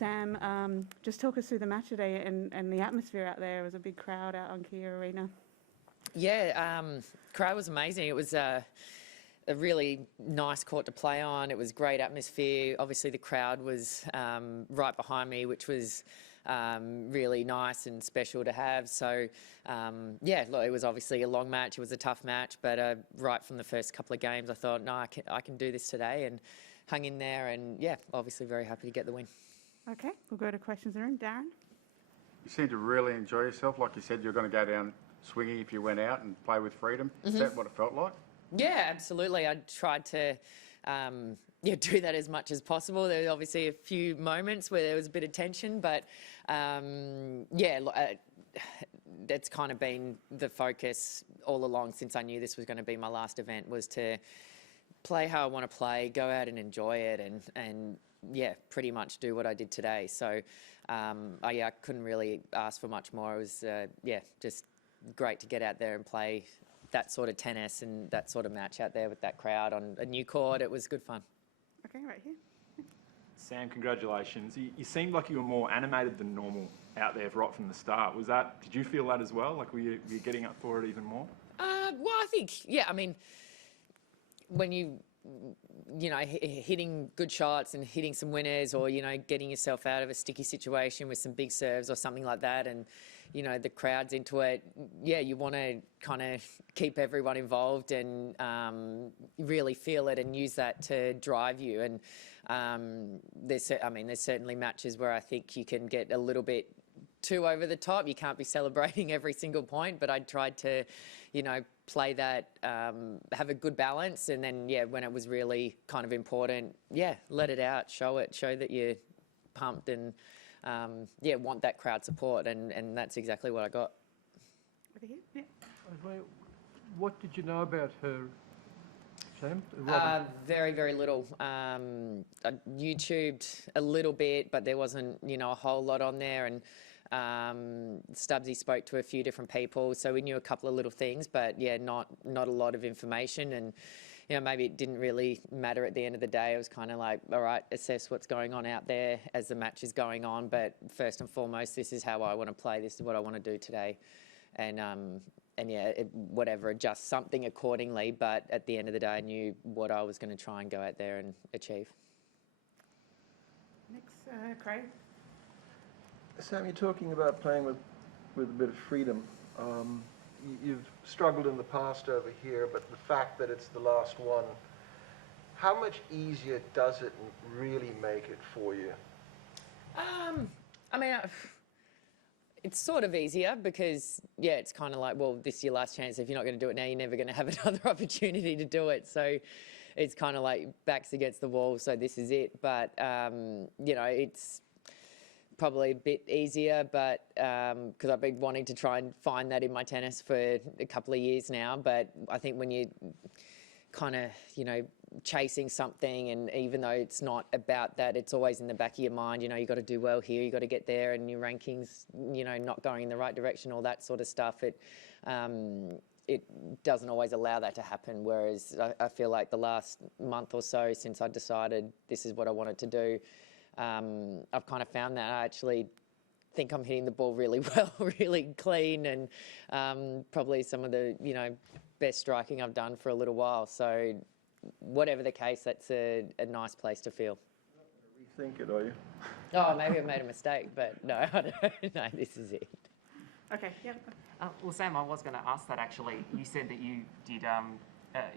Sam, just talk us through the match today and the atmosphere out there. It was a big crowd out on Cain Arena. Yeah, crowd was amazing. It was a really nice court to play on. It was great atmosphere. Obviously, the crowd was right behind me, which was really nice and special to have. So, yeah, look, it was obviously a long match. It was a tough match, but right from the first couple of games, I thought, no, I can do this today, and hung in there. And yeah, obviously very happy to get the win. Okay, we'll go to questions in the room. Darren? You seem to really enjoy yourself. Like you said, you're going to go down swinging if you went out and play with freedom. Is that what it felt like? Yeah, absolutely. I tried to do that as much as possible. There were obviously a few moments where there was a bit of tension, but that's kind of been the focus all along since I knew this was going to be my last event, was to play how I want to play, go out and enjoy it, and yeah, pretty much do what I did today. So I couldn't really ask for much more. It was just great to get out there and play that sort of tennis and that sort of match out there with that crowd on a new court. It was good fun. Okay, right here. Sam, congratulations. You seemed like you were more animated than normal out there right from the start. Did you feel that as well? Like were you getting up for it even more? Well, I think, yeah, I mean, when hitting good shots and hitting some winners, or, getting yourself out of a sticky situation with some big serves or something like that, and, the crowd's into it, yeah, you want to kind of keep everyone involved and really feel it and use that to drive you. And there's certainly matches where I think you can get a little bit too over the top. You can't be celebrating every single point, but I tried to, play that, have a good balance, and then, yeah, when it was really kind of important, yeah, let it out, show that you're pumped and, want that crowd support, and that's exactly what I got. Over here, yeah. What did you know about her, Sam? Very, very little. I YouTubed a little bit, but there wasn't, a whole lot on there, and Stubbsy spoke to a few different people, so we knew a couple of little things, but yeah, not a lot of information. And maybe it didn't really matter at the end of the day. It was kind of like, all right, assess what's going on out there as the match is going on, but first and foremost, this is how I want to play. This is what I want to do today, and yeah, whatever, adjust something accordingly. But at the end of the day, I knew what I was going to try and go out there and achieve. Next, Craig. Sam, you're talking about playing with a bit of freedom. You've struggled in the past over here, but the fact that it's the last one, how much easier does it really make it for you? It's sort of easier because, yeah, it's kind of like, well, this is your last chance. If you're not going to do it now, you're never going to have another opportunity to do it. So it's kind of like backs against the wall, so this is it. But, it's probably a bit easier, but because I've been wanting to try and find that in my tennis for a couple of years now. But I think when you kind of, chasing something, and even though it's not about that, it's always in the back of your mind, you got to do well here, you got to get there, and your rankings, not going in the right direction, all that sort of stuff. It doesn't always allow that to happen, whereas I feel like the last month or so since I decided this is what I wanted to do, I've kind of found that I actually think I'm hitting the ball really well, really clean, and probably some of the, best striking I've done for a little while. So whatever the case, that's a nice place to feel. You're not going to rethink it, are you? Oh, maybe I made a mistake, but no, I don't. No, this is it. Okay, yeah. Well, Sam, I was going to ask that actually. You said that you did,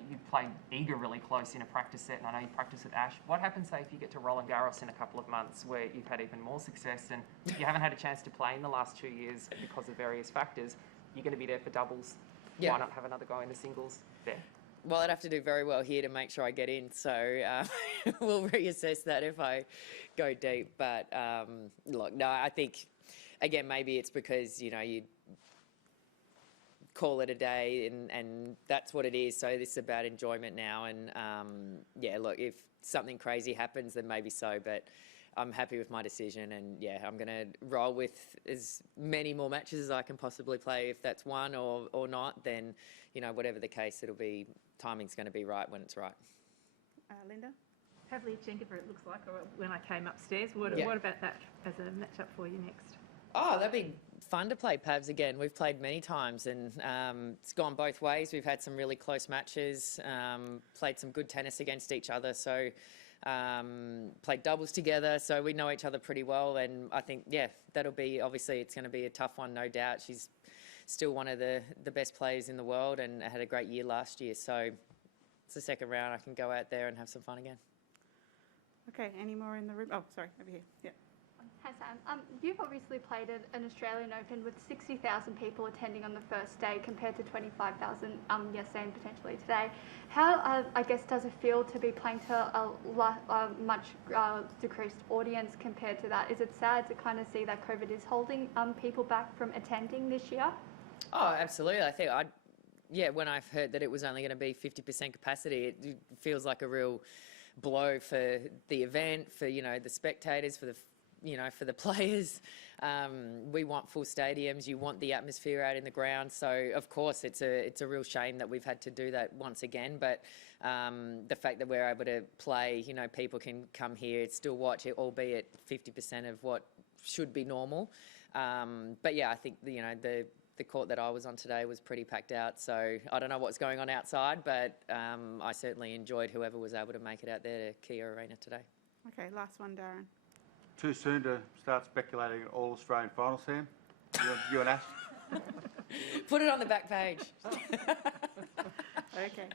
you played Iga really close in a practice set, and I know you practiced with Ash. What happens, say, if you get to Roland Garros in a couple of months where you've had even more success and you haven't had a chance to play in the last 2 years because of various factors? You're going to be there for doubles. Yeah. Why not have another go in the singles there? Well, I'd have to do very well here to make sure I get in, so we'll reassess that if I go deep. But look, no, I think, again, maybe it's because, you call it a day and that's what it is. So this is about enjoyment now. And yeah, look, if something crazy happens, then maybe so. But I'm happy with my decision, and yeah, I'm going to roll with as many more matches as I can possibly play. If that's one or not, then, whatever the case, timing's going to be right when it's right. Linda? Pavlyuchenkova, it looks like, or when I came upstairs. What about that as a matchup for you next? Oh, that'd be fun to play Pavs again. We've played many times and it's gone both ways. We've had some really close matches, played some good tennis against each other. So played doubles together. So we know each other pretty well. And I think, that'll be, obviously it's going to be a tough one, no doubt. She's still one of the best players in the world and had a great year last year. So it's the second round. I can go out there and have some fun again. Okay, any more in the room? Oh, sorry, over here. Yeah. Hi Sam. You've obviously played at an Australian Open with 60,000 people attending on the first day compared to 25,000 yesterday and potentially today. How, I guess, does it feel to be playing to a much decreased audience compared to that? Is it sad to kind of see that COVID is holding people back from attending this year? Oh, absolutely. I think when I've heard that it was only going to be 50% capacity, it feels like a real blow for the event, for, the spectators, for the players. We want full stadiums. You want the atmosphere out in the ground. So, of course, it's a real shame that we've had to do that once again. But the fact that we're able to play, people can come here, still watch it, albeit 50% of what should be normal. But, I think, the court that I was on today was pretty packed out. So I don't know what's going on outside, but I certainly enjoyed whoever was able to make it out there to Kia Arena today. Okay, last one, Darren. Too soon to start speculating an All-Australian final, Sam? You and Ash? Put it on the back page. Okay.